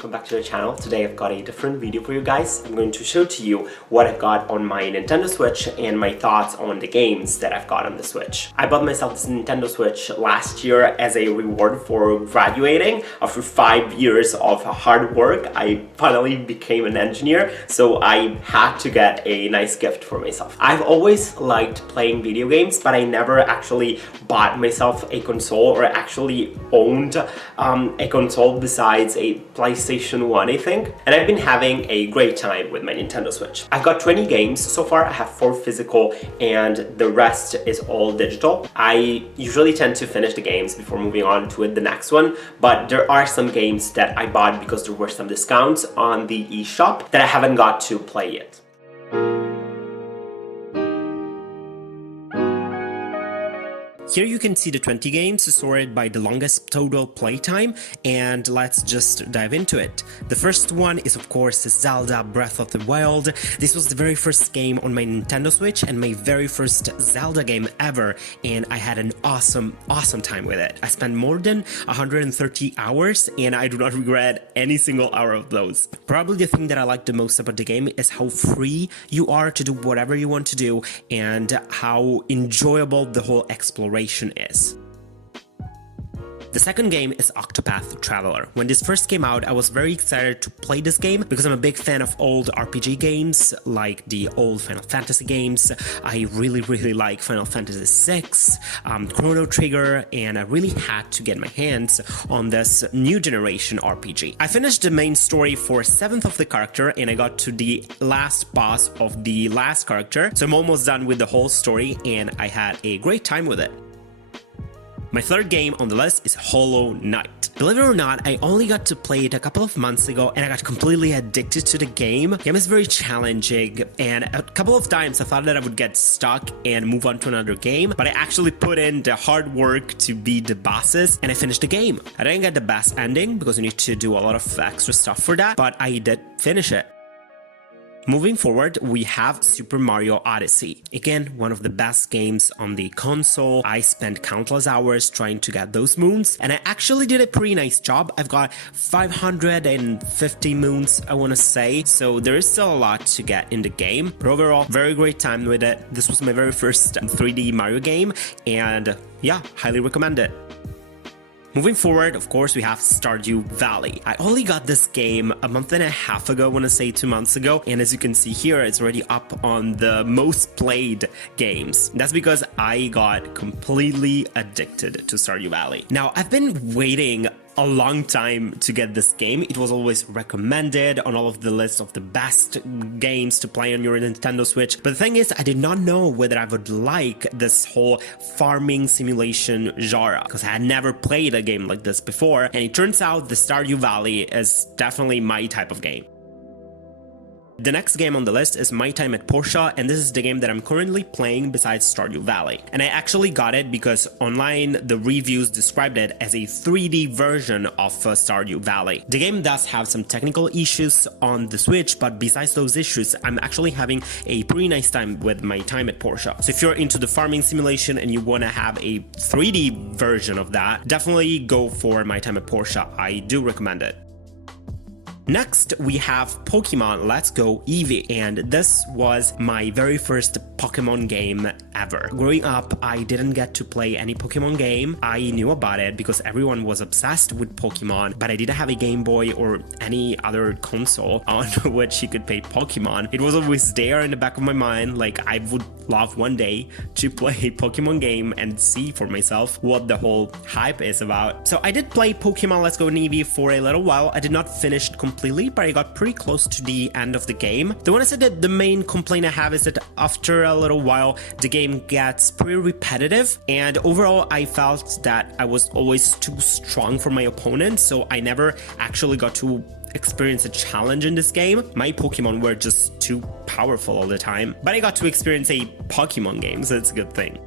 welcome back to the channel. Today I've got a different video for you guys. I'm going to show to you what I've got on my Nintendo Switch and my thoughts on the games that I've got on the Switch. I bought myself this Nintendo Switch last year as a reward for graduating. After 5 years of hard work, I finally became an engineer, so I had to get a nice gift for myself. I've always liked playing video games, but I never actually bought myself a console or actually owned a console besides a PlayStation 1, I think. And I've been having a great time with my Nintendo Switch. I've got 20 games so far. I have 4 physical and the rest is all digital. I usually tend to finish the games before moving on to the next one, but there are some games that I bought because there were some discounts on the eShop that I haven't got to play yet. Here you can see the 20 games sorted by the longest total playtime, and let's just dive into it. The first one is of course Zelda Breath of the Wild. This was the very first game on my Nintendo Switch and my very first Zelda game ever, and I had an awesome time with it. I spent more than 130 hours and I do not regret any single hour of those. Probably the thing that I like the most about the game is how free you are to do whatever you want to do and how enjoyable the whole exploration is. The second game is OCTOPATH Traveler. When this first came out, I was very excited to play this game because I'm a big fan of old RPG games, like the old Final Fantasy games. I really like Final Fantasy VI, Chrono Trigger, and I really had to get my hands on this new generation RPG. I finished the main story for 7th of the character and I got to the last boss of the last character, so I'm almost done with the whole story and I had a great time with it. My third game on the list is Hollow Knight. Believe it or not, I only got to play it a couple of months ago and I got completely addicted to the game. The game is very challenging and a couple of times I thought that I would get stuck and move on to another game, but I actually put in the hard work to beat the bosses and I finished the game. I didn't get the best ending because you need to do a lot of extra stuff for that, but I did finish it. Moving forward, we have Super Mario Odyssey. Again, one of the best games on the console. I spent countless hours trying to get those moons, and I actually did a pretty nice job. I've got 550 moons, I want to say, so there is still a lot to get in the game. But overall, very great time with it. This was my very first 3D Mario game, and yeah, highly recommend it. Moving forward, of course, we have Stardew Valley. I only got this game a month and a half ago, I want to say 2 months ago, and as you can see here, it's already up on the most played games. That's because I got completely addicted to Stardew Valley. Now, I've been waiting a long time to get this game. It was always recommended on all of the lists of the best games to play on your Nintendo Switch. But the thing is, I did not know whether I would like this whole farming simulation genre because I had never played a game like this before. And it turns out the Stardew Valley is definitely my type of game. The next game on the list is My Time at Portia, and this is the game that I'm currently playing besides Stardew Valley. And I actually got it because online the reviews described it as a 3D version of Stardew Valley. The game does have some technical issues on the Switch, but besides those issues, I'm actually having a pretty nice time with My Time at Portia. So if you're into the farming simulation and you want to have a 3D version of that, definitely go for My Time at Portia. I do recommend it. Next, we have Pokemon Let's Go Eevee, and this was my very first Pokemon game ever. Growing up, I didn't get to play any Pokemon game. I knew about it because everyone was obsessed with Pokemon, but I didn't have a Game Boy or any other console on which you could play Pokemon. It was always there in the back of my mind, like I would love one day to play a Pokemon game and see for myself what the whole hype is about. So I did play Pokemon Let's Go Eevee for a little while. I did not finish completely, but I got pretty close to the end of the game. The one I said that the main complaint I have is that after a little while the game gets pretty repetitive, and overall I felt that I was always too strong for my opponent, so I never actually got to experience a challenge in this game. My Pokemon were just too powerful all the time, but I got to experience a Pokemon game, so it's a good thing.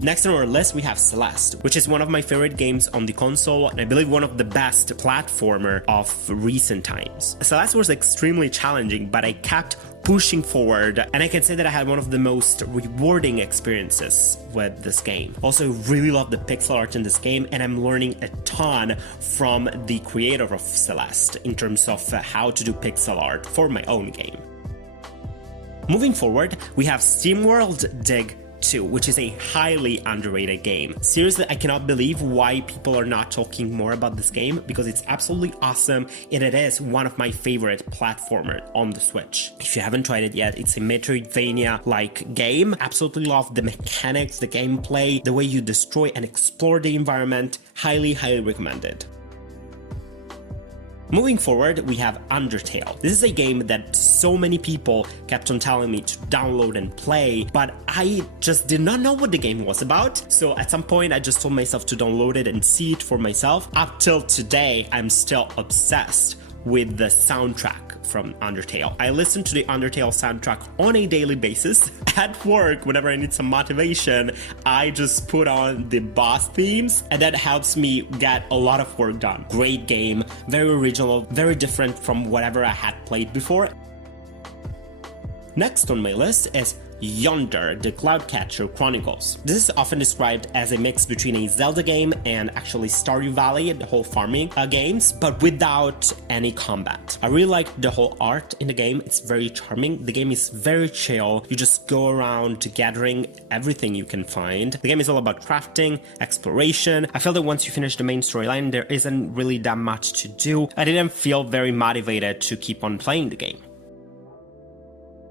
Next on our list, we have Celeste, which is one of my favorite games on the console, and I believe one of the best platformer of recent times. Celeste was extremely challenging, but I kept pushing forward, and I can say that I had one of the most rewarding experiences with this game. Also, I really love the pixel art in this game, and I'm learning a ton from the creator of Celeste in terms of how to do pixel art for my own game. Moving forward, we have STEAMWORLD Dig 2, which is a highly underrated game. Seriously, I cannot believe why people are not talking more about this game, because it's absolutely awesome and it is one of my favorite platformers on the Switch. If you haven't tried it yet, it's a Metroidvania-like game. Absolutely love the mechanics, the gameplay, the way you destroy and explore the environment. Highly, highly recommended. Moving forward, we have Undertale. This is a game that so many people kept on telling me to download and play, but I just did not know what the game was about. So at some point, I just told myself to download it and see it for myself. Up till today, I'm still obsessed with the soundtrack from Undertale. I listen to the Undertale soundtrack on a daily basis. At work, whenever I need some motivation, I just put on the boss themes, and that helps me get a lot of work done. Great game, very original, very different from whatever I had played before. Next on my list is Yonder, the Cloudcatcher Chronicles. This is often described as a mix between a Zelda game and actually Stardew Valley, the whole farming games, but without any combat. I really like the whole art in the game. It's very charming. The game is very chill. You just go around gathering everything you can find. The game is all about crafting, exploration. I feel that once you finish the main storyline, there isn't really that much to do. I didn't feel very motivated to keep on playing the game.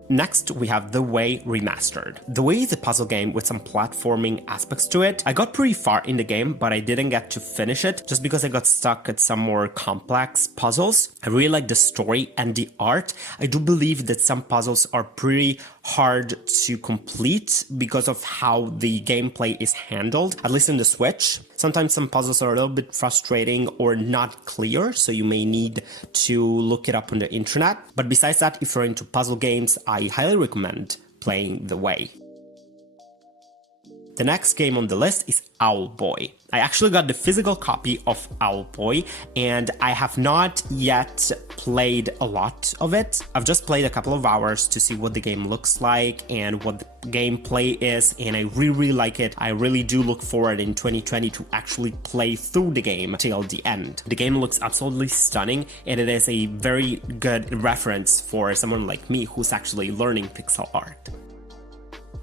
Next, we have The Way Remastered. The Way is a puzzle game with some platforming aspects to it. I got pretty far in the game, but I didn't get to finish it just because I got stuck at some more complex puzzles. I really like the story and the art. I do believe that some puzzles are pretty hard to complete because of how the gameplay is handled, at least in the Switch. Sometimes some puzzles are a little bit frustrating or not clear, so you may need to look it up on the internet. But besides that, if you're into puzzle games, I highly recommend playing The Way. The next game on the list is Owlboy. I actually got the physical copy of Owlboy, and I have not yet played a lot of it. I've just played a couple of hours to see what the game looks like and what the gameplay is, and I really like it. I really do look forward in 2020 to actually play through the game till the end. The game looks absolutely stunning, and it is a very good reference for someone like me who's actually learning pixel art.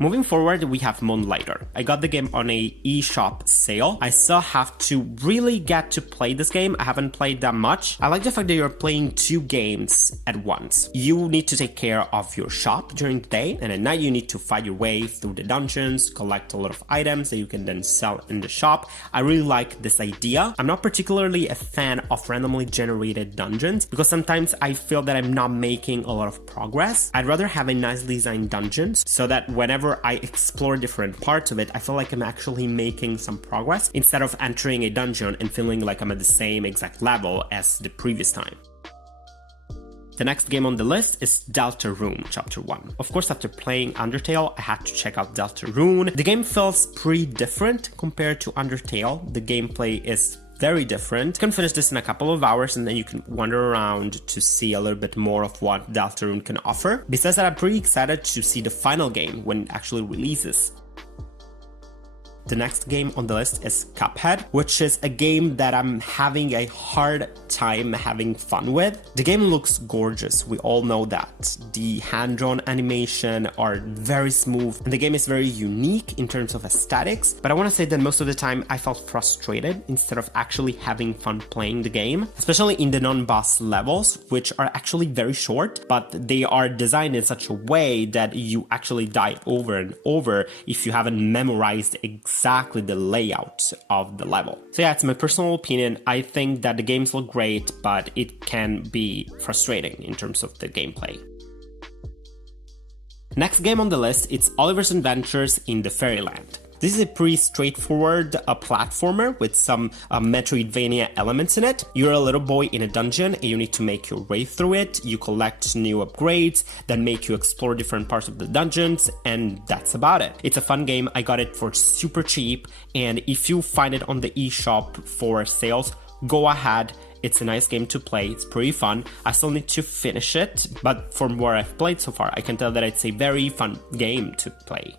Moving forward, we have Moonlighter. I got the game on a eShop sale. I still have to really get to play this game. I haven't played that much. I like the fact that you're playing two games at once. You need to take care of your shop during the day, and at night you need to fight your way through the dungeons, collect a lot of items that you can then sell in the shop. I really like this idea. I'm not particularly a fan of randomly generated dungeons because sometimes I feel that I'm not making a lot of progress. I'd rather have a nicely designed dungeon so that whenever I explore different parts of it, I feel like I'm actually making some progress instead of entering a dungeon and feeling like I'm at the same exact level as the previous time. The next game on the list is Deltarune Chapter 1. Of course, after playing Undertale, I had to check out Deltarune. The game feels pretty different compared to Undertale. The gameplay is very different. You can finish this in a couple of hours and then you can wander around to see a little bit more of what Deltarune can offer. Besides that, I'm pretty excited to see the final game when it actually releases. The next game on the list is Cuphead, which is a game that I'm having a hard time having fun with. The game looks gorgeous, we all know that. The hand-drawn animation are very smooth, and the game is very unique in terms of aesthetics, but I want to say that most of the time I felt frustrated instead of actually having fun playing the game, especially in the non-boss levels, which are actually very short, but they are designed in such a way that you actually die over and over if you haven't memorized exactly the layout of the level. So yeah, it's my personal opinion. I think that the games look great, but it can be frustrating in terms of the gameplay. Next game on the list, it's Oliver's Adventures in the Fairyland. This is a pretty straightforward platformer with some Metroidvania elements in it. You're a little boy in a dungeon and you need to make your way through it. You collect new upgrades that make you explore different parts of the dungeons, and that's about it. It's a fun game. I got it for super cheap, and if you find it on the eShop for sales, go ahead It's a nice game to play, it's pretty fun. I still need to finish it, but from what I've played so far, I can tell that it's a very fun game to play.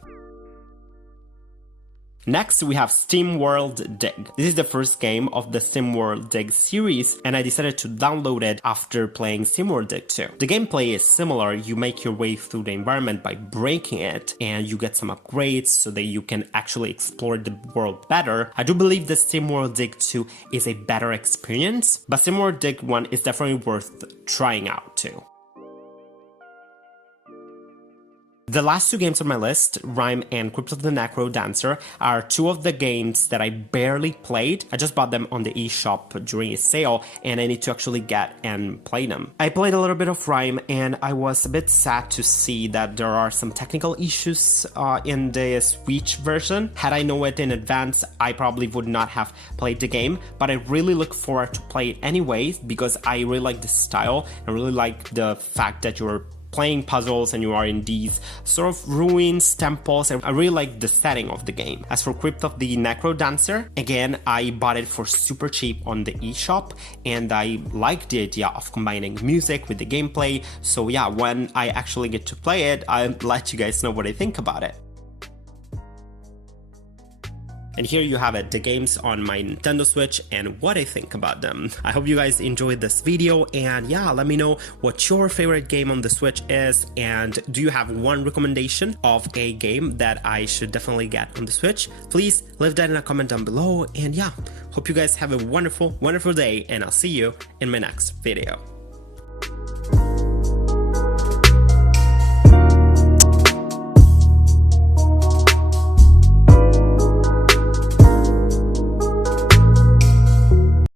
Next, we have STEAMWORLD Dig. This is the first game of the STEAMWORLD Dig series, and I decided to download it after playing STEAMWORLD Dig 2. The gameplay is similar. You make your way through the environment by breaking it, and you get some upgrades so that you can actually explore the world better. I do believe that STEAMWORLD Dig 2 is a better experience, but STEAMWORLD Dig 1 is definitely worth trying out too. The last two games on my list, Rime and CRYPT of the NECRODANCER, are two of the games that I barely played. I just bought them on the eShop during a sale, and I need to actually get and play them. I played a little bit of Rime, and I was a bit sad to see that there are some technical issues in the Switch version. Had I known it in advance, I probably would not have played the game, but I really look forward to play it anyways, because I really like the style. I really like the fact that you're playing puzzles and you are in these sort of ruins, temples, and I really like the setting of the game. As for CRYPT of the NECRODANCER, again, I bought it for super cheap on the eShop, and I like the idea of combining music with the gameplay, so yeah, when I actually get to play it, I'll let you guys know what I think about it. And here you have it, the games on my Nintendo Switch and what I think about them. I hope you guys enjoyed this video, and yeah, let me know what your favorite game on the Switch is, and do you have one recommendation of a game that I should definitely get on the Switch? Please leave that in a comment down below, and yeah, hope you guys have a wonderful day, and I'll see you in my next video.